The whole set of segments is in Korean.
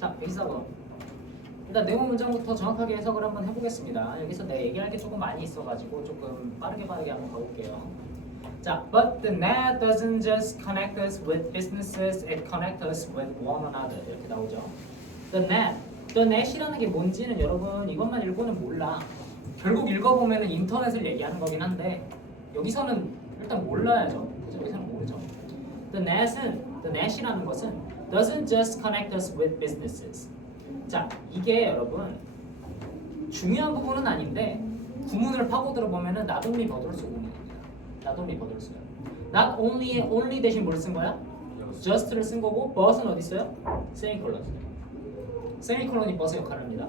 자, 여기서 일단 네모 문장부터 정확하게 해석을 한번 해보겠습니다. 여기서 내 얘기할 게 조금 많이 있어가지고 조금 빠르게 한번 가볼게요. 자, but the net doesn't just connect us with businesses, it connects us with one another. 이렇게 나오죠. The net이라는 게 뭔지는 여러분 이것만 읽고는 몰라. 결국 읽어보면은 인터넷을 얘기하는 거긴 한데 여기서는 일단 몰라야죠. 그죠? 여기서는 모르죠. The net이라는 것은 doesn't just connect us with businesses. 자, 이게 여러분 중요한 부분은 아닌데 구문을 파고들어 보면은 not only but을수 구문입니다. not only but을수요. not only 대신 뭘 쓴 거야? just를 쓴 거고 but은 어디 있어요? 세미콜론. 세미콜론이 but의 역할을 합니다.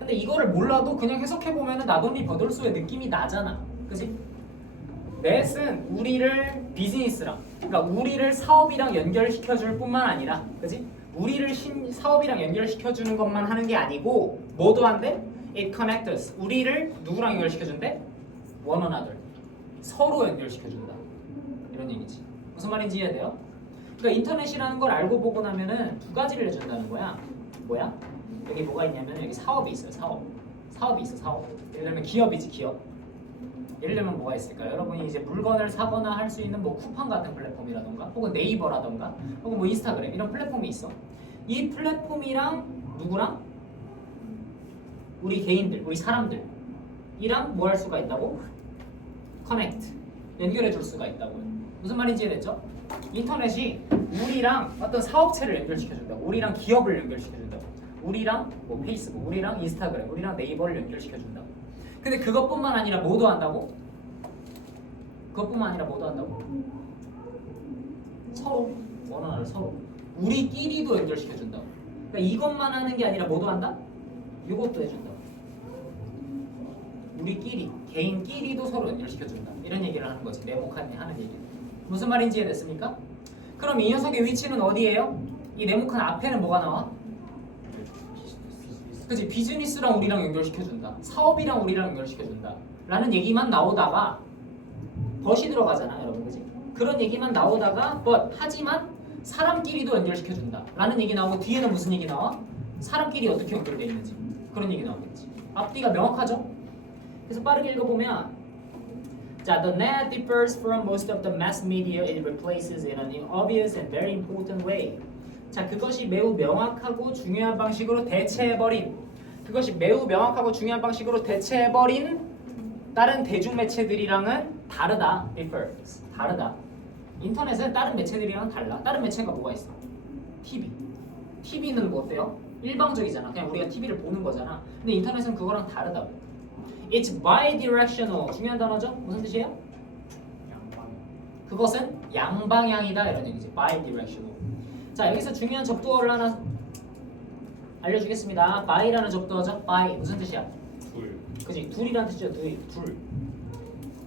근데 이거를 몰라도 그냥 해석해 보면은 not only but을수의 느낌이 나잖아. 그지? net은 우리를 비즈니스랑, 그러니까 우리를 사업이랑 연결시켜줄 뿐만 아니라, 그지? 우리를 사업이랑 연결시켜주는 것만 하는 게 아니고 뭐도 한대? It connects us. 우리를 누구랑 연결시켜준대? One another. 서로 연결시켜준다. 이런 얘기지. 무슨 말인지 이해돼요? 그러니까 인터넷이라는 걸 알고 보고 나면은 두 가지를 해준다는 거야. 뭐야? 여기 뭐가 있냐면 여기 사업이 있어요. 사업이 있어. 사업. 예를 들면 기업이지. 기업. 예를 들면 뭐가 있을까요? 여러분이 이제 물건을 사거나 할 수 있는 뭐 쿠팡 같은 플랫폼이라던가 혹은 네이버라던가 혹은 뭐 인스타그램 이런 플랫폼이 있어. 이 플랫폼이랑 누구랑? 우리 개인들, 우리 사람들이랑 뭐 할 수가 있다고? 커넥트, 연결해 줄 수가 있다고요. 무슨 말인지 이해됐죠? 인터넷이 우리랑 어떤 사업체를 연결시켜준다고, 우리랑 기업을 연결시켜준다고, 우리랑 뭐 페이스북, 우리랑 인스타그램, 우리랑 네이버를 연결시켜준다고. 근데 그것뿐만 아니라 뭐도 한다고? 서로 원하는 서로 우리끼리도 연결시켜준다고. 그러니까 이것만 하는 게 아니라 뭐도 한다? 이것도 해준다고. 우리끼리 개인끼리도 서로 연결시켜준다. 이런 얘기를 하는 거지. 네모칸이 하는 얘기. 무슨 말인지 이해됐습니까? 그럼 이 녀석의 위치는 어디예요? 이 네모칸 앞에는 뭐가 나와? 그치? 비즈니스랑 우리랑 연결시켜준다. 사업이랑 우리랑 연결시켜준다. 라는 얘기만 나오다가 but이 들어가잖아, 여러분. 그치? 그런 얘기만 나오다가 but 하지만 사람끼리도 연결시켜준다. 라는 얘기 나오고 뒤에는 무슨 얘기 나와? 사람끼리 어떻게 연결되어 있는지. 그런 얘기 나오겠지. 앞뒤가 명확하죠? 그래서 빠르게 읽어보면 자, the net differs from most of the mass media it replaces in an obvious and very important way. 자, 그것이 매우 명확하고 중요한 방식으로 대체해버린 다른 대중매체들이랑은 다르다. differs. 다르다. 인터넷은 다른 매체들이랑 달라. 다른 매체가 뭐가 있어? TV. TV는 뭐 어때요? 일방적이잖아. 그냥 우리가 TV를 보는 거잖아. 근데 인터넷은 그거랑 다르다고. It's bidirectional. 중요한 단어죠? 무슨 뜻이에요? 그것은 양방향이다. 이런 얘기지. bidirectional. 자, 여기서 중요한 접두어를 하나 알려주겠습니다. by라는 접두어죠. by 무슨 뜻이야? 둘. 그지? 둘이라는 뜻이죠. 둘.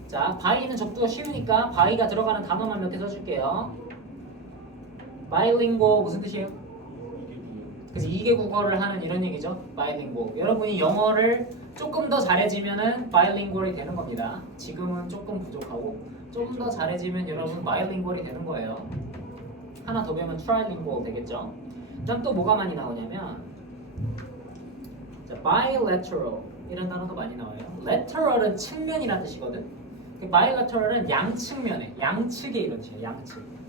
자, by는 접두어 쉬우니까 by가 들어가는 단어만 몇 개 써줄게요. bilingual 무슨 뜻이에요? 그래서 이게 국어를 하는 이런 얘기죠. bilingual. 여러분이 영어를 조금 더 잘해지면은 bilingual이 되는 겁니다. 지금은 조금 부족하고 좀 더 잘해지면 여러분 bilingual이 되는 거예요. 하나 더 배우면 trilingual 되겠죠. 그다음 또 뭐가 많이 나오냐면 자, bilateral 이런 단어도 많이 나와요. lateral은 측면이라는 뜻이거든. bilateral은 양측면에, 양측에 이런 뜻이에요.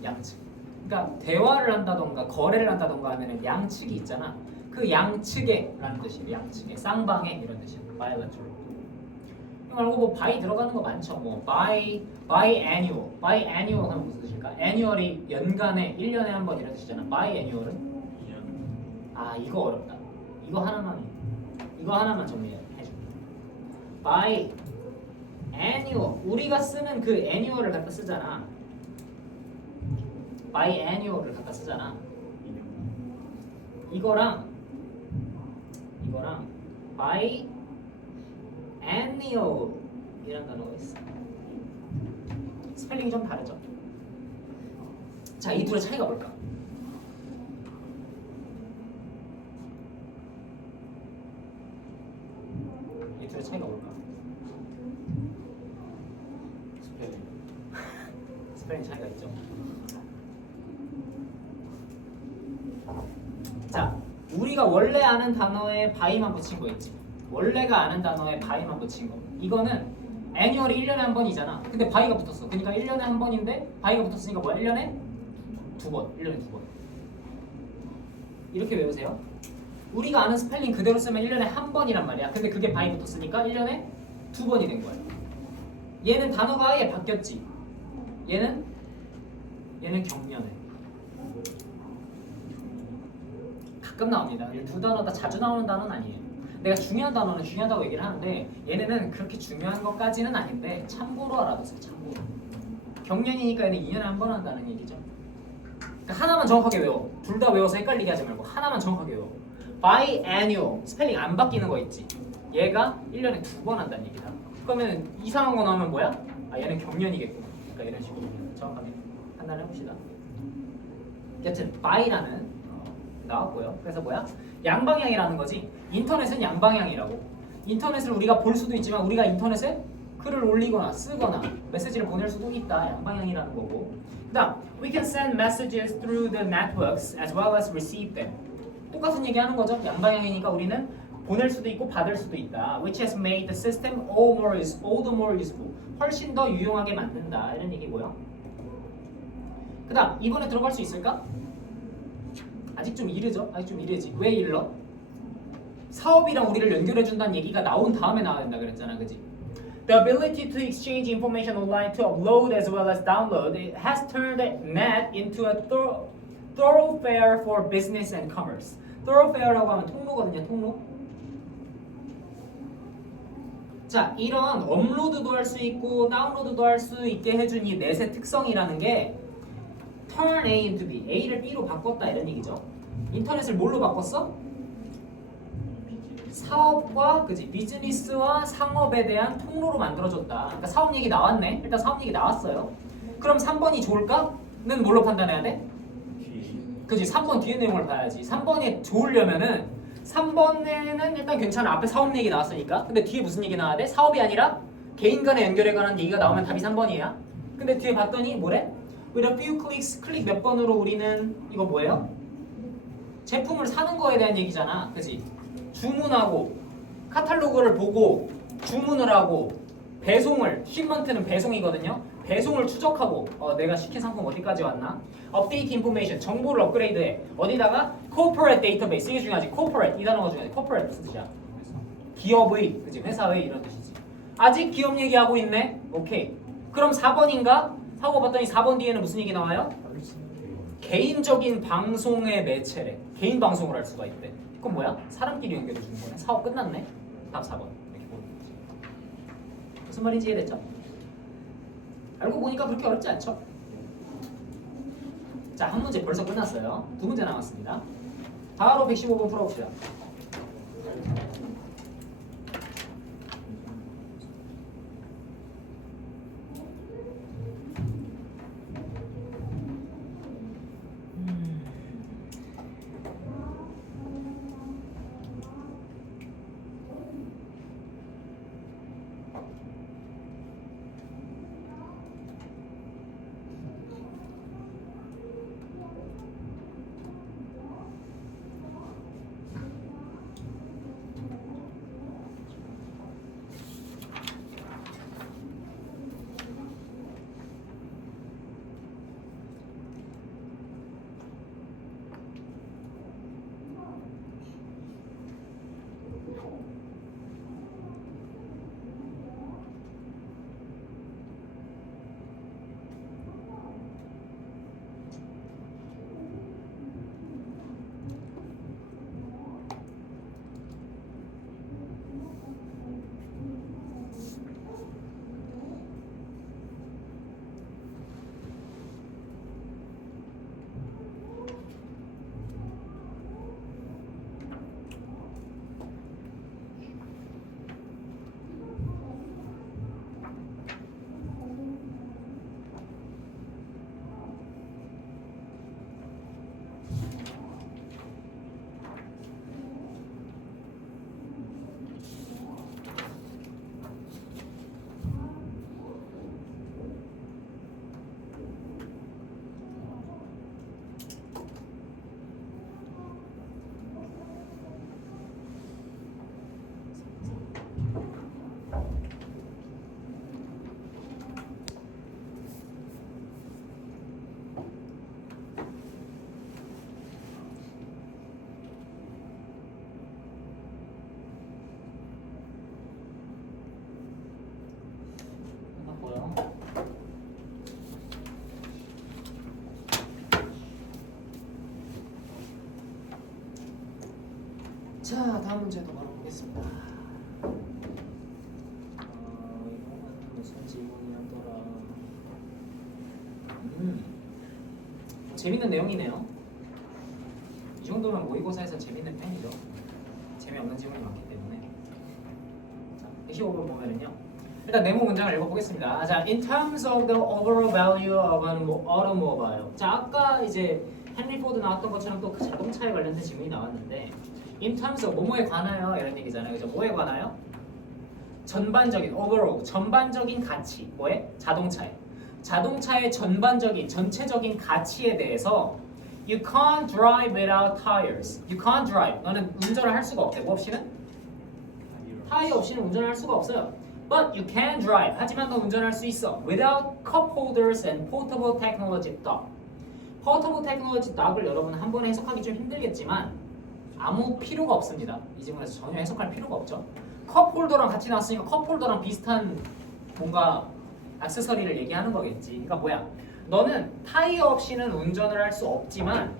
양측. 그러니까 대화를 한다던가 거래를 한다던가 하면은 양측이 있잖아. 그 양측에라는 뜻이에요. 양측에, 쌍방에 이런 뜻이에요. bilateral. 이거 말고 뭐 by 들어가는 거 많죠. 뭐 biannual 하면 무슨 뜻일까? annual이 연간에 1년에 한 번 이런 뜻이잖아. biannual은 아, 이거 어렵다. 이거 하나만 정리해 줘. biannual 우리가 쓰는 그 annual을 갖다 쓰잖아. biannual을 갖다 쓰잖아. 이거랑 biannual 이란 단어가 있어. 스펠링이 좀 다르죠. 자, 이 둘의 차이가 뭘까? 이 둘의 차이가 뭘까? 스펠링 차이가 있죠. 자, 우리가 원래 아는 단어에 by만 붙인 거 있지. 원래가 아는 단어에 by만 붙인 거. 이거는 annual이 1년에 한 번이잖아. 근데 by가 붙었어. 그러니까 1년에 한 번인데 by가 붙었으니까 뭐야? 1년에 두 번. 1년에 두 번. 이렇게 외우세요. 우리가 아는 스펠링 그대로 쓰면 1년에 한 번이란 말이야. 근데 그게 by 붙었으니까 1년에 두 번이 된 거야. 얘는 단어가 아예 바뀌었지. 얘는 경련해. 가끔 나옵니다. 이 두 단어 다 자주 나오는 단어는 아니에요. 내가 중요한 단어는 중요하다고 얘기를 하는데 얘네는 그렇게 중요한 것까지는 아닌데 참고로 알아두세요. 참고로. 경련이니까 얘는 2년에 한 번 한다는 얘기죠. 그러니까 하나만 정확하게 외워. 둘 다 외워서 헷갈리게 하지 말고 하나만 정확하게 외워. biannual 스펠링 안 바뀌는 거 있지. 얘가 1년에 두 번 한다는 얘기다. 그러면 이상한 거 나오면 뭐야? 아 얘는 경련이겠구나. 그러니까 이런 식으로 정확하게 판단을 해봅시다. 여튼 by라는 나왔고요. 그래서 뭐야? 양방향이라는 거지. 인터넷은 양방향이라고. 인터넷을 우리가 볼 수도 있지만 우리가 인터넷에 글을 올리거나 쓰거나 메시지를 보낼 수도 있다. 양방향이라는 거고. 그다음 we can send messages through the networks as well as receive them. 똑같은 얘기 하는 거죠. 양방향이니까 우리는 보낼 수도 있고 받을 수도 있다. Which has made the system all the more useful. 훨씬 더 유용하게 만든다. 이런 얘기고요. 그다음 이번에 들어갈 수 있을까? 아직 좀 이르죠? 아직 좀 이르지. 왜 일러? 사업이랑 우리를 연결해준다는 얘기가 나온 다음에 나와야 된다 그랬잖아, 그지? The ability to exchange information online, to upload as well as download, it has turned the net into a thoroughfare for business and commerce. thoroughfare라고 하면 통로거든요, 통로. 자, 이런 업로드도 할 수 있고 다운로드도 할 수 있게 해준 이 넷의 특성이라는 게 turn A into B, A를 B로 바꿨다 이런 얘기죠. 인터넷을 뭘로 바꿨어? 사업과 그지 비즈니스와 상업에 대한 통로로 만들어줬다. 그러니까 사업 얘기 나왔네. 일단 사업 얘기 나왔어요. 그럼 3번이 좋을까?는 뭘로 판단해야 돼? 그지 3번 뒤에 내용을 봐야지. 3번이 좋으려면은 3번에는 일단 괜찮아. 앞에 사업 얘기 나왔으니까. 근데 뒤에 무슨 얘기 나와야 돼? 사업이 아니라 개인 간의 연결에 관한 얘기가 나오면 답이 3번이야. 근데 뒤에 봤더니 뭐래? With a few clicks, 클릭 몇 번으로 우리는 이거 뭐예요? 제품을 사는 거에 대한 얘기잖아. 그지? 주문하고 카탈로그를 보고 주문을 하고 배송을 shipment는 배송이거든요. 배송을 추적하고 내가 시킨 상품 어디까지 왔나? update information 정보를 업그레이드해. 어디다가 corporate database 이게 중요하지. corporate 이 단어가 중요하지. corporate 무슨 뜻이야? 기업의 그지? 회사의 이런 뜻이지. 아직 기업 얘기하고 있네. 오케이. 그럼 4번인가? 하고 봤더니 4번 뒤에는 무슨 얘기 나와요? 개인적인 방송의 매체래. 개인 방송을 할 수가 있대. 그건 뭐야? 사람끼리 연결해 주는 거네. 사업 끝났네. 답 4번. 이렇게 보는 거지. 무슨 말인지 이해됐죠? 알고 보니까 그렇게 어렵지 않죠? 자, 한 문제 벌써 끝났어요. 두 문제 남았습니다. 바로 115번 풀어봅시다. 자, 다음 문제도 바로 보겠습니다. 이거는 무슨 질문이었더라. 재밌는 내용이네요. 이 정도면 모의고사에서 재밌는 편이죠. 재미없는 질문이 많기 때문에. 자, 25번 보면은요. 일단 네모 문장을 읽어보겠습니다. 자, in terms of the overall value of an automobile. 자, 아까 이제 헨리 포드 나왔던 것처럼 또 그 자동차에 관련된 질문이 나왔는데, in terms of 뭐뭐에 관하여 이런 얘기잖아요. 그죠? 뭐에 관하여? 전반적인 overall 전반적인 가치. 뭐에? 자동차에. 자동차의 전반적인 전체적인 가치에 대해서 you can't drive without tires. You can't drive. 너는 운전을 할 수가 없대. 뭐 없이는? 타이어 없이는 운전을 할 수가 없어요. But you can drive. 하지만 너 운전할 수 있어. Without cup holders and portable technology dock. portable technology dock을 여러분 한 번에 해석하기 좀 힘들겠지만 아무 필요가 없습니다. 이 질문에서 전혀 해석할 필요가 없죠. 컵 홀더랑 같이 나왔으니까 컵 홀더랑 비슷한 뭔가 액세서리를 얘기하는 거겠지. 그러니까 뭐야? 너는 타이어 없이는 운전을 할 수 없지만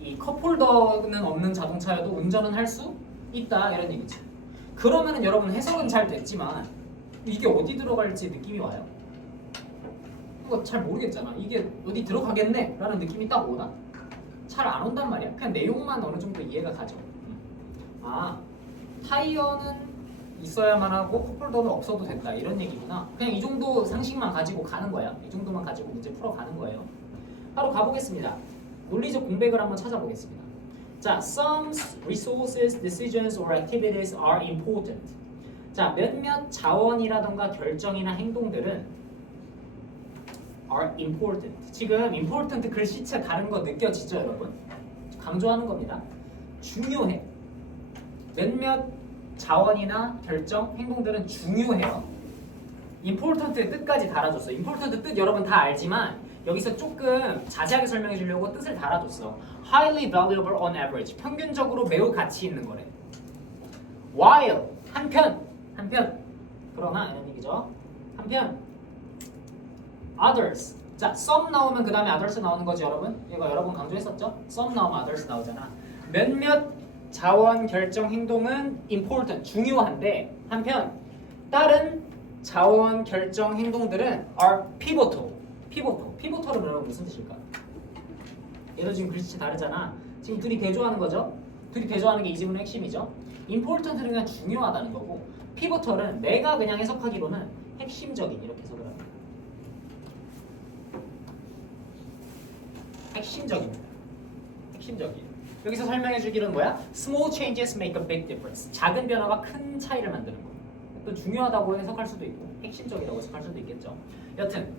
이 컵 홀더는 없는 자동차여도 운전은 할 수 있다 이런 얘기지. 그러면은 여러분 해석은 잘 됐지만 이게 어디 들어갈지 느낌이 와요? 그거 잘 모르겠잖아. 이게 어디 들어가겠네? 라는 느낌이 딱 오나? 잘 안 온단 말이야. 그냥 내용만 어느 정도 이해가 가죠. 아, 타이어는 있어야만 하고 컵홀더는 없어도 된다 이런 얘기구나. 그냥 이 정도 상식만 가지고 가는 거야. 이 정도만 가지고 문제 풀어가는 거예요. 바로 가보겠습니다. 논리적 공백을 한번 찾아보겠습니다. 자, some resources, decisions or activities are important. 자, 몇몇 자원이라던가 결정이나 행동들은 are important. 지금 important 글씨체 다른 거 느껴지죠, 여러분? 강조하는 겁니다. 중요해. 몇몇 자원이나 결정, 행동들은 중요해요. important의 뜻까지 달아줬어. important 뜻 여러분 다 알지만 여기서 조금 자세하게 설명해 주려고 뜻을 달아줬어. highly valuable on average. 평균적으로 매우 가치 있는 거래. while. 한편. 그러나 이런 얘기죠. 한편. others. 자, some 나오면 그 다음에 others 나오는 거지 여러분. 이거 여러분 강조했었죠? some 나오면 others 나오잖아. 몇몇 자원 결정 행동은 important. 중요한데 한편 다른 자원 결정 행동들은 are pivotal. pivotal은 여러분 무슨 뜻일까? 얘도 지금 글씨 다르잖아. 지금 둘이 대조하는 거죠? 둘이 대조하는 게 이 지문의 핵심이죠. important는 그냥 중요하다는 거고 pivotal은 내가 그냥 해석하기로는 핵심적인 이렇게 해석을 합니다. 핵심적입니다. 여기서 설명해 주기는 뭐야? Small changes make a big difference. 작은 변화가 큰 차이를 만드는 거예요. 또 중요하다고 해석할 수도 있고 핵심적이라고 해석할 수도 있겠죠. 여튼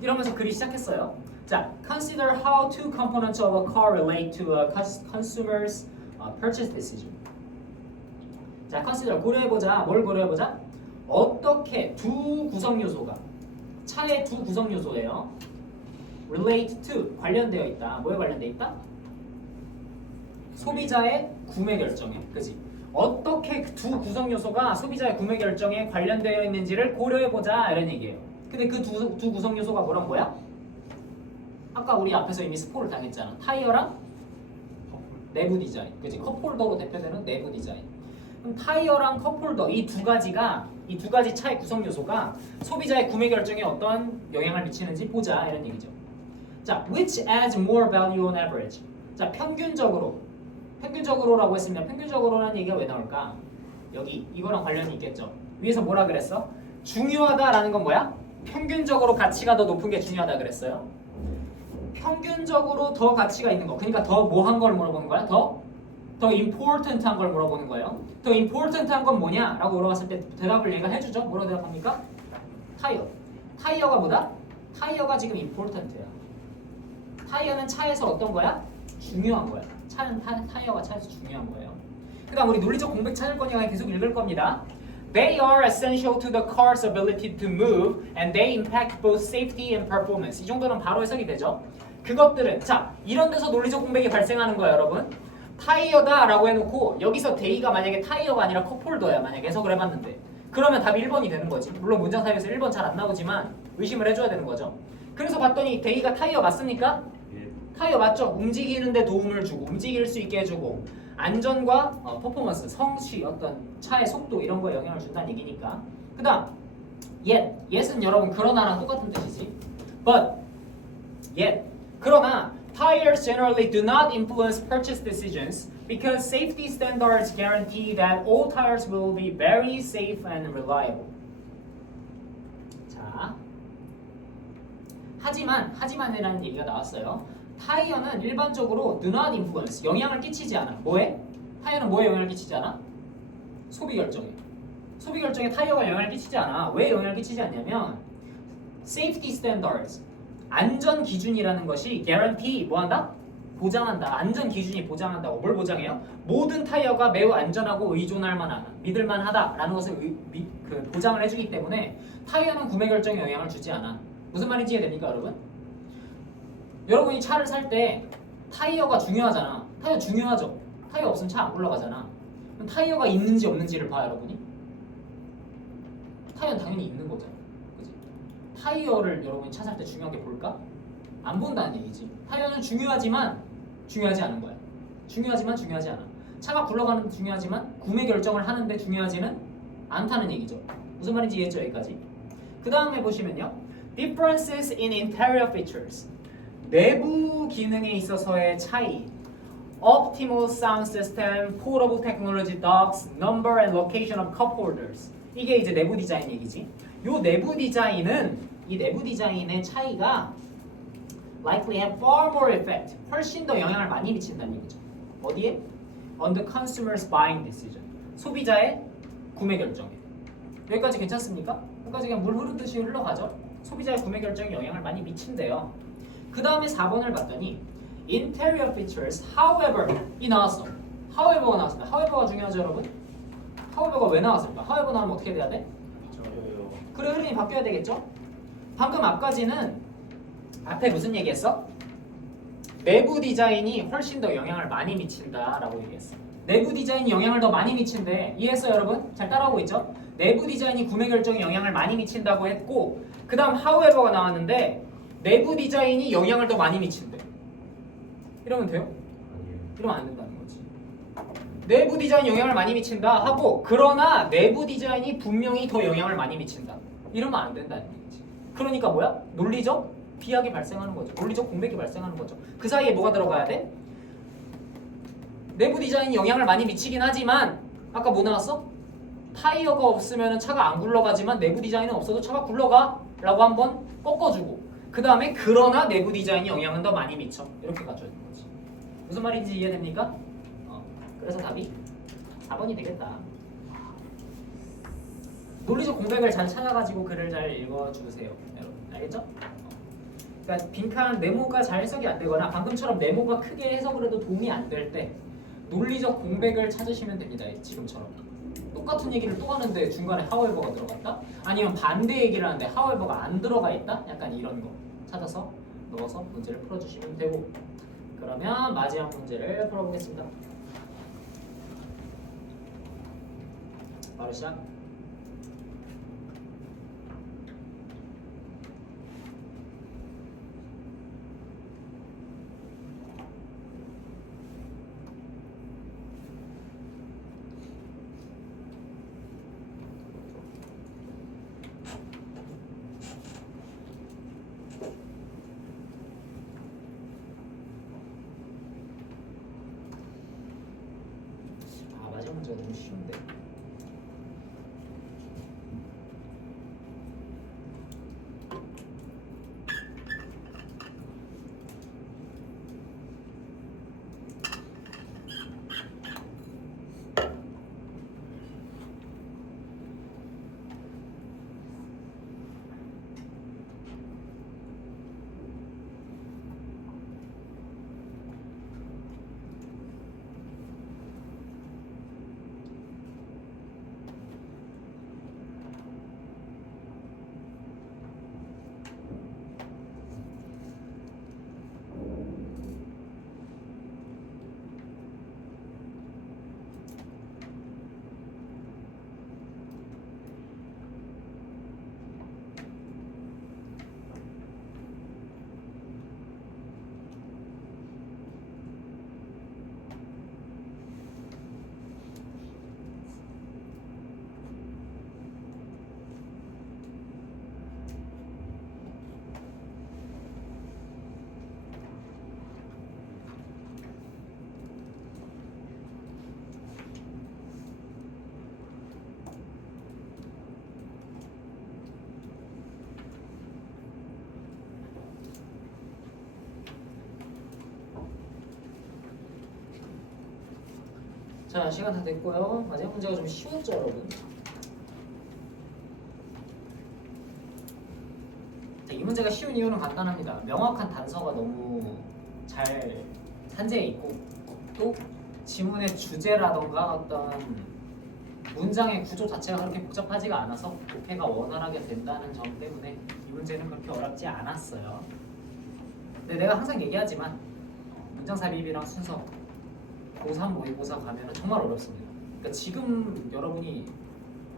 이러면서 글이 시작했어요. 자, consider how two components of a car relate to a consumer's purchase decision. 자, consider 고려해보자. 뭘 고려해보자? 어떻게 두 구성 요소가 차의 두 구성 요소예요. relate to 관련되어 있다. 뭐에 관련되어 있다? 소비자의 구매 결정에, 그지? 어떻게 두 구성 요소가 소비자의 구매 결정에 관련되어 있는지를 고려해보자 이런 얘기예요. 근데 그 두 구성 요소가 뭐란 거야? 아까 우리 앞에서 이미 스포를 당했잖아. 타이어랑 내부 디자인, 그지? 컵홀더로 대표되는 내부 디자인. 그럼 타이어랑 컵홀더 이 두 가지 차의 구성 요소가 소비자의 구매 결정에 어떤 영향을 미치는지 보자 이런 얘기죠. 자, which adds more value on average. 자, 평균적으로라고 했습니다. 평균적으로라는 얘기가 왜 나올까? 여기 이거랑 관련이 있겠죠. 위에서 뭐라 그랬어? 중요하다라는 건 뭐야? 평균적으로 가치가 더 높은 게 중요하다 그랬어요. 평균적으로 더 가치가 있는 거. 그러니까 더 뭐 한 걸 물어보는 거야? 더 important 한 걸 물어보는 거예요. 더 important 한 건 뭐냐? 라고 물어봤을 때 대답을 얘가 해주죠. 뭐라고 대답합니까? 타이어가 뭐다? 타이어가 지금 important야. 타이어는 차에서 어떤 거야? 중요한 거야. 타이어가 차에서 중요한 거예요. 그 다음 우리 논리적 공백 찾을 거니까 계속 읽을 겁니다. They are essential to the car's ability to move and they impact both safety and performance. 이 정도는 바로 해석이 되죠. 그것들은 자 이런 데서 논리적 공백이 발생하는 거예요 여러분. 타이어다 라고 해놓고 여기서 데이가 만약에 타이어가 아니라 컵홀더야 만약에 해석을 해봤는데 그러면 답이 1번이 되는 거지. 물론 문장 사이에서 1번 잘 안 나오지만 의심을 해줘야 되는 거죠. 그래서 봤더니 데이가 타이어 맞습니까? 타이어 맞죠? 움직이는데 도움을 주고 움직일 수 있게 해주고 안전과 퍼포먼스, 성취, 어떤 차의 속도 이런 거에 영향을 준다는 얘기니까. 그 다음 yet은 여러분 그러나랑 똑같은 뜻이지. but yet 그러나 tires generally do not influence purchase decisions because safety standards guarantee that all tires will be very safe and reliable. 자, 하지만이라는 얘기가 나왔어요. 타이어는 일반적으로 do not influence, 영향을 끼치지 않아. 뭐에? 타이어는 뭐에 영향을 끼치지 않아? 소비 결정에. 소비 결정에 타이어가 영향을 끼치지 않아. 왜 영향을 끼치지 않냐면 safety standards, 안전 기준이라는 것이 guarantee, 뭐한다? 보장한다. 안전 기준이 보장한다고. 뭘 보장해요? 모든 타이어가 매우 안전하고 의존할 만한, 믿을 만하다라는 것을 보장을 해주기 때문에 타이어는 구매 결정에 영향을 주지 않아. 무슨 말인지 이해됩니까, 여러분? 여러분이 차를 살 때 타이어가 중요하잖아. 타이어 중요하죠. 타이어 없으면 차 안 굴러가잖아. 그럼 타이어가 있는지 없는지를 봐, 여러분이. 타이어는 당연히 있는 거잖아. 그치? 타이어를 여러분이 차 살 때 중요하게 볼까? 안 본다는 얘기지. 타이어는 중요하지만 중요하지 않은 거야. 중요하지만 중요하지 않아. 차가 굴러가는 데 중요하지만 구매 결정을 하는데 중요하지는 않다는 얘기죠. 무슨 말인지 이해했죠? 여기까지. 그 다음에 보시면요. Differences in interior features. 내부 기능에 있어서의 차이. Optimal sound system, portable technology docks, number and location of cup holders. 이게 이제 내부 디자인 얘기지. 요 내부 디자인은 이 내부 디자인의 차이가 likely have far more effect. 훨씬 더 영향을 많이 미친다는 얘기죠. 어디에? On the consumer's buying decision. 소비자의 구매 결정에. 여기까지 괜찮습니까? 여기까지 그냥 물 흐르듯이 흘러가죠. 소비자의 구매 결정에 영향을 많이 미친대요. 그 다음에 4번을 봤더니 interior features, however 이 나왔어. however가 나왔습니다. however가 중요하죠, 여러분? however가 왜 나왔을까? however 나오면 어떻게 돼야 돼? 그래, 흐름이 바뀌어야 되겠죠? 방금 앞까지는 앞에 무슨 얘기했어? 내부 디자인이 훨씬 더 영향을 많이 미친다라고 얘기했어. 내부 디자인이 영향을 더 많이 미친대. 이해했어요, 여러분? 잘 따라오고 있죠? 내부 디자인이 구매 결정에 영향을 많이 미친다고 했고, 그 다음 however가 나왔는데 내부 디자인이 영향을 더 많이 미친대. 이러면 돼요? 이러면 안 된다는 거지. 내부 디자인이 영향을 많이 미친다 하고, 그러나 내부 디자인이 분명히 더 영향을 많이 미친다. 이러면 안 된다는 얘기지. 그러니까 뭐야? 논리적 비약이 발생하는 거죠. 논리적 공백이 발생하는 거죠. 그 사이에 뭐가 들어가야 돼? 내부 디자인이 영향을 많이 미치긴 하지만 아까 뭐 나왔어? 타이어가 없으면 차가 안 굴러가지만 내부 디자인은 없어도 차가 굴러가 라고 한번 꺾어주고, 그 다음에 그러나 내부 디자인이 영향은 더 많이 미쳐. 이렇게 가져야 되는 거지. 무슨 말인지 이해됩니까? 그래서 답이 4번이 되겠다. 논리적 공백을 잘 찾아가지고 글을 잘 읽어주세요, 여러분. 알겠죠? 그러니까 빈칸 네모가 잘 해석이 안 되거나 방금처럼 네모가 크게 해석을 해도 도움이 안 될 때 논리적 공백을 찾으시면 됩니다. 지금처럼 똑같은 얘기를 또 하는데 중간에 however가 들어갔다? 아니면 반대 얘기를 하는데 however가 안 들어가 있다? 약간 이런 거 찾아서 넣어서 문제를 풀어주시면 되고, 그러면 마지막 문제를 풀어보겠습니다. 바로 시작. 마지막 문제가 너무 쉬운데. 자, 시간 다 됐고요. 마지막 문제가 좀 쉬웠죠, 여러분? 자, 이 문제가 쉬운 이유는 간단합니다. 명확한 단서가 너무 잘 산재해 있고 또 지문의 주제라던가 어떤 문장의 구조 자체가 그렇게 복잡하지가 않아서 독해가 원활하게 된다는 점 때문에 이 문제는 그렇게 어렵지 않았어요. 근데 내가 항상 얘기하지만 문장 삽입이랑 순서 고3 모의고사 가면은 정말 어렵습니다. 그러니까 지금 여러분이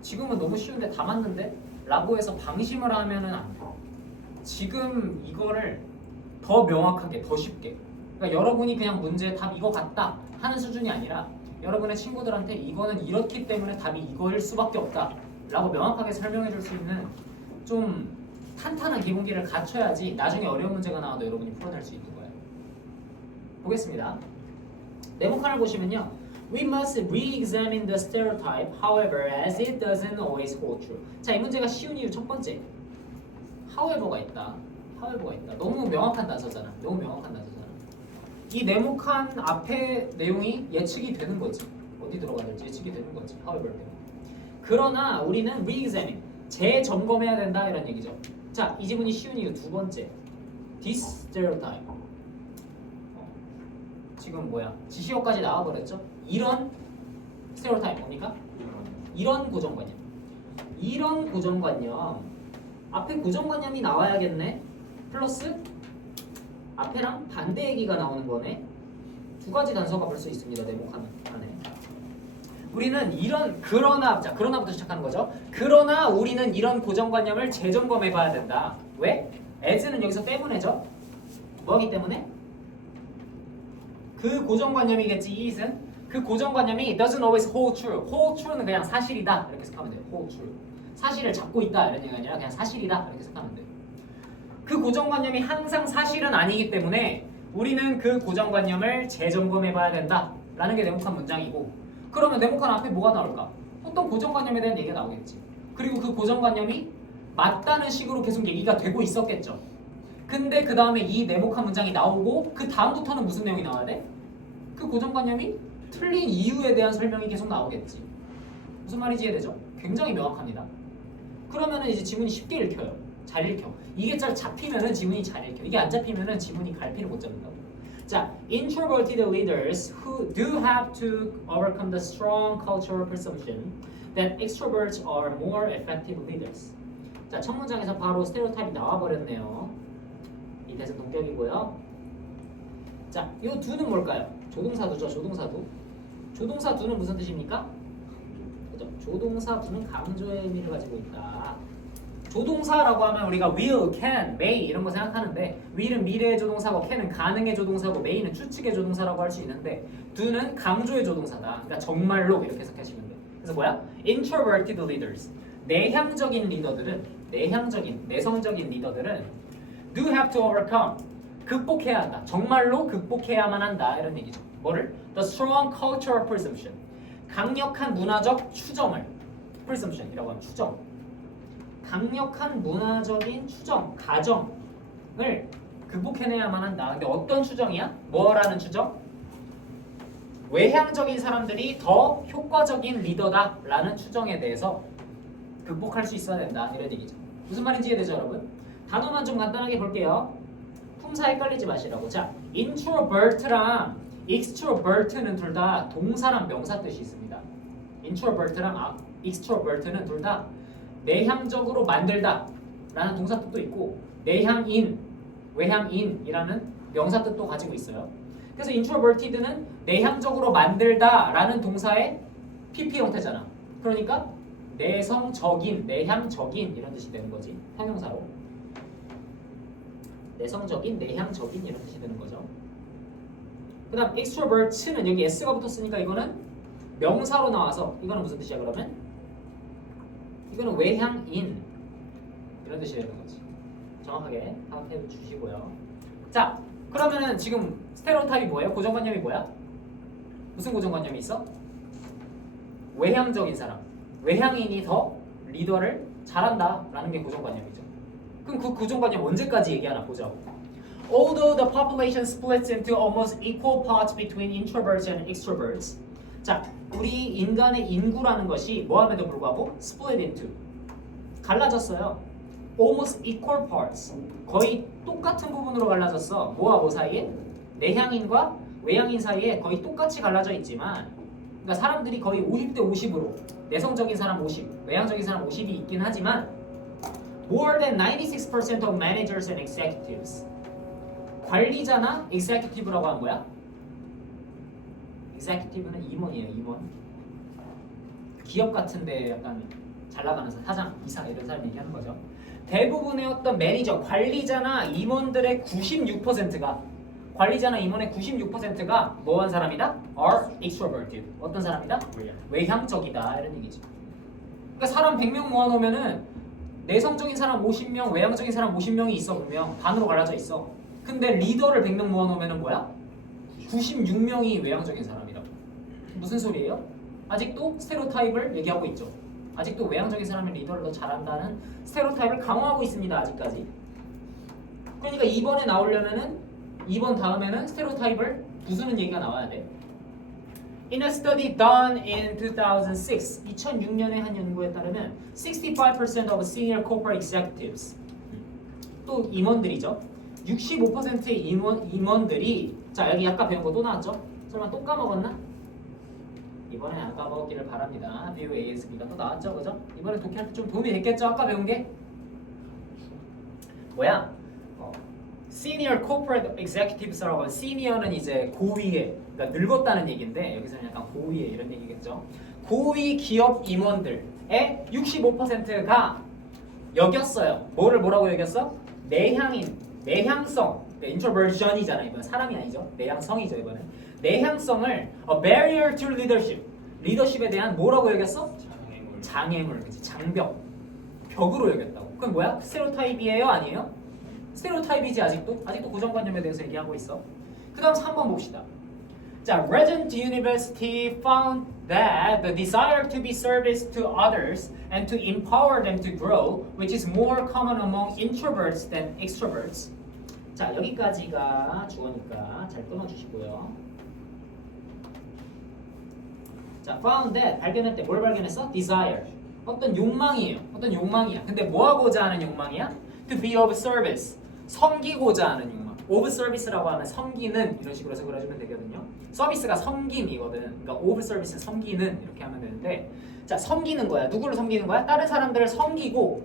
지금은 너무 쉬운데 다 맞는데 라고 해서 방심을 하면은 안 돼요. 지금 이거를 더 명확하게 더 쉽게 그러니까 여러분이 그냥 문제 답 이거 같다 하는 수준이 아니라 여러분의 친구들한테 이거는 이렇기 때문에 답이 이거일 수밖에 없다 라고 명확하게 설명해 줄 수 있는 좀 탄탄한 기본기를 갖춰야지 나중에 어려운 문제가 나와도 여러분이 풀어낼 수 있는 거예요. 보겠습니다. 네모칸을 보시면요. We must re-examine the stereotype, however, as it doesn't always hold true. 자, 이 문제가 쉬운 이유 첫 번째. however가 있다. however가 있다. 너무 명확한 단서잖아. 너무 명확한 단서잖아. 이 네모칸 앞에 내용이 예측이 되는 거지. 어디 들어가야 될지 예측이 되는 거지. however 때문에. 그러나 우리는 re-examine, 재점검해야 된다 이런 얘기죠. 자, 이 지문이 쉬운 이유 두 번째. This stereotype. 지금 뭐야? 지시어까지 나와버렸죠? 이런 스테레오타입 뭡니까? 이런 고정관념. 이런 고정관념. 앞에 고정관념이 나와야겠네. 플러스 앞에랑 반대 얘기가 나오는 거네. 두 가지 단서가 볼 수 있습니다. 네모칸 안에. 우리는 이런 그러나부터 시작하는 거죠. 그러나 우리는 이런 고정관념을 재점검해봐야 된다. 왜? as는 여기서 때문에죠. 뭐하기 때문에? 그 고정관념이겠지. is은 그 고정관념이 doesn't always hold true. hold true는 그냥 사실이다 이렇게 생각하면 돼요. hold true. 사실을 잡고 있다 이런 얘기가 아니라 그냥 사실이다 이렇게 생각하면 돼요. 그 고정관념이 항상 사실은 아니기 때문에 우리는 그 고정관념을 재점검해봐야 된다라는 게 네모칸 문장이고 그러면 네모칸 앞에 뭐가 나올까? 어떤 고정관념에 대한 얘기가 나오겠지. 그리고 그 고정관념이 맞다는 식으로 계속 얘기가 되고 있었겠죠. 근데 그 다음에 이 네모칸 문장이 나오고 그 다음부터는 무슨 내용이 나와야 돼? 그 고정관념이 틀린 이유에 대한 설명이 계속 나오겠지. 무슨 말인지 이해되죠? 굉장히 명확합니다. 그러면은 이제 지문이 쉽게 읽혀요. 잘 읽혀. 이게 잘 잡히면은 지문이 잘 읽혀. 이게 안 잡히면은 지문이 갈피를 못 잡는다고. 자, introverted leaders who do have to overcome the strong cultural presumption that extroverts are more effective leaders. 자, 첫 문장에서 바로 스테레오타입이 나와버렸네요. 이 대선 동격이고요. 자, 이 두는 뭘까요? 조동사두죠. 조동사두. 조동사 두는 무슨 뜻입니까? 그죠? 조동사 두는 강조의 의미를 가지고 있다. 조동사라고 하면 우리가 will, can, may 이런 거 생각하는데 will은 미래의 조동사고 can은 가능의 조동사고 may는 추측의 조동사라고 할 수 있는데 do는 강조의 조동사다. 그러니까 정말로 이렇게 해석하시면 돼요. 그래서 뭐야? introverted leaders. 내향적인 리더들은 내성적인 리더들은 do have to overcome. 극복해야 한다. 정말로 극복해야만 한다. 이런 얘기죠. 뭐를? The strong cultural presumption. 강력한 문화적 추정을 presumption이라고 하면 추정. 강력한 문화적인 추정, 가정을 극복해내야만 한다. 근데 어떤 추정이야? 뭐라는 추정? 외향적인 사람들이 더 효과적인 리더다라는 추정에 대해서 극복할 수 있어야 된다. 이런 얘기죠. 무슨 말인지 이해되죠, 여러분? 단어만 좀 간단하게 볼게요. 품사 헷갈리지 마시라고. 자, introvert랑 extrovert는 둘 다 동사랑 명사 뜻이 있습니다. introvert랑 extrovert는 둘 다 내향적으로 만들다 라는 동사 뜻도 있고 내향인, 외향인이라는 명사 뜻도 가지고 있어요. 그래서 introverted는 내향적으로 만들다 라는 동사의 PP 형태잖아. 그러니까 내성적인, 내향적인 이런 뜻이 되는 거지. 형용사로. 내성적인, 내향적인 이런 뜻이 되는 거죠. 그 다음 extrovert는 여기 s가 붙었으니까 이거는 명사로 나와서 이거는 무슨 뜻이야 그러면? 이거는 외향인 이런 뜻이 되는 거지. 정확하게 파악해 주시고요. 자, 그러면은 지금 스테레오타입이 뭐예요? 고정관념이 뭐야? 무슨 고정관념이 있어? 외향적인 사람, 외향인이 더 리더를 잘한다라는 게 고정관념이죠. 그럼 그 고정관념 언제까지 얘기하나 보자고. Although the population splits into almost equal parts between introverts and extroverts, 자, 우리 인간의 인구라는 것이 뭐함에도 불구하고 split into 갈라졌어요. almost equal parts 거의 똑같은 부분으로 갈라졌어. 뭐와 뭐 사이에? 내향인과 외향인 사이에 거의 똑같이 갈라져 있지만 그러니까 사람들이 거의 50대 50으로 내성적인 사람 50, 외향적인 사람 50이 있긴 하지만 more than 96% of managers and executives 관리자나 executive라고 한 거야? executive는 임원이에요. 임원. 기업 같은데 약간 잘 나가는 사장, 이사 이런 사람 얘기하는 거죠. 대부분의 어떤 매니저, 관리자나 임원들의 96%가 관리자나 임원의 96%가 뭐한 사람이다? are extroverted. 어떤 사람이다? 외향적이다 이런 얘기지. 그러니까 사람 100명 모아놓으면은 내성적인 사람 50명, 외향적인 사람 50명이 있어 분명 반으로 갈라져 있어. 근데 리더를 100명 모아놓으면은 뭐야? 96명이 외향적인 사람이라고. 무슨 소리예요? 아직도 스테레오타입을 얘기하고 있죠. 아직도 외향적인 사람이 리더를 더 잘한다는 스테레오타입을 강화하고 있습니다. 아직까지. 그러니까 2번에 나오려면은 2번 다음에는 스테레오타입을 부수는 얘기가 나와야 돼. In a study done in 2006, 2006년에 한 연구에 따르면 65% of senior corporate executives 또 임원들이죠. 65%의 임원들이 자 여기 아까 배운 거 또 나왔죠? 설마 또 까먹었나? 이번에 안 까먹기를 바랍니다. BU ASB가 또 나왔죠, 그죠? 이번에 독해할 때 좀 도움이 됐겠죠? 아까 배운 게 뭐야? Senior Corporate Executives라고 하면 Senior는 이제 고위에 그러니까 늙었다는 얘기인데 여기서는 약간 고위에 이런 얘기겠죠. 고위 기업 임원들의 65%가 여겼어요. 뭐라고 여겼어? 내향인, 내향성, introversion이잖아 이번 사람이 아니죠. 내향성이죠 이번에. 내향성을 a barrier to leadership, 리더십에 대한 뭐라고 여겼어? 장애물, 그치? 장벽, 벽으로 여겼다고. 그럼 뭐야? 스테레오타입이에요, 아니에요? 스테레오타입이지 아직도 고정관념에 대해서 얘기하고 있어. 그 다음 3번 봅시다. 자, Regent University found that the desire to be service to others and to empower them to grow, which is more common among introverts than extroverts. 자, 여기까지가 주어니까 잘 끊어주시고요. 자, found that 발견했대. 뭘 발견했어? desire. 어떤 욕망이에요. 어떤 욕망이야. 근데 뭐 하고자 하는 욕망이야? To be of service. 섬기고자 하는 욕망. of service라고 하면 섬기는 이런 식으로 해서 그려주면 되거든요. 서비스가 섬김이거든. 그러니까 of service 섬기는 이렇게 하면 되는데 자, 섬기는 거야. 누구를 섬기는 거야? 다른 사람들을 섬기고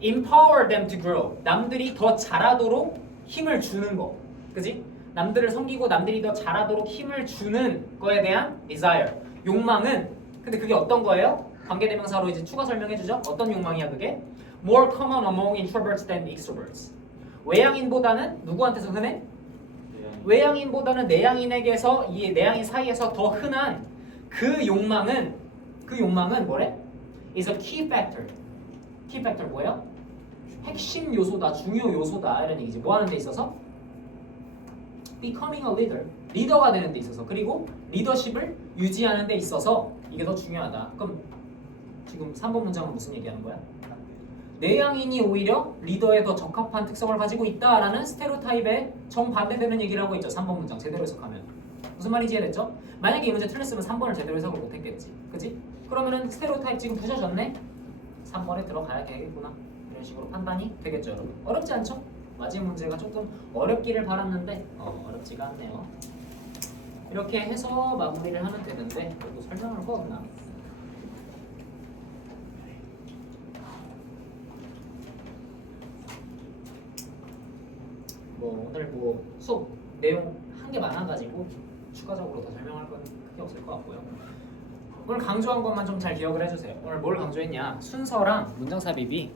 empower them to grow. 남들이 더 잘하도록 힘을 주는 거. 그지? 남들을 섬기고 남들이 더 잘하도록 힘을 주는 거에 대한 desire. 욕망은 근데 그게 어떤 거예요? 관계대명사로 이제 추가 설명해 주죠. 어떤 욕망이야 그게? More common among introverts than extroverts. 외향인보다는 누구한테서 흔해? 외향인보다는 내향인에게서 이 내향인 사이에서 더 흔한 그 욕망은 뭐래? is a key factor. key factor 뭐예요? 핵심 요소다, 중요 요소다 이런 얘기지. 뭐 하는 데 있어서? becoming a leader. 리더가 되는 데 있어서. 그리고 리더십을 유지하는 데 있어서 이게 더 중요하다. 그럼 지금 3번 문장은 무슨 얘기하는 거야? 내향인이 오히려 리더에 더 적합한 특성을 가지고 있다라는 스테레오타입에 정반대되는 얘기를 하고 있죠. 3번 문장 제대로 해석하면. 무슨 말인지 이해됐죠? 만약에 이 문제 틀렸으면 3번을 제대로 해석을 못했겠지. 그치? 그러면은 스테레오타입 지금 부셔졌네? 3번에 들어가야 되겠구나. 이런 식으로 판단이 되겠죠, 여러분. 어렵지 않죠? 마지막 문제가 조금 어렵기를 바랐는데 어렵지가 않네요. 이렇게 해서 마무리를 하면 되는데 그래도 설명할 거 없나? 오늘 수업 내용 한 개 많아가지고 추가적으로 더 설명할 건 크게 없을 것 같고요. 오늘 강조한 것만 좀 잘 기억을 해주세요. 오늘 뭘 강조했냐? 순서랑 문장 삽입이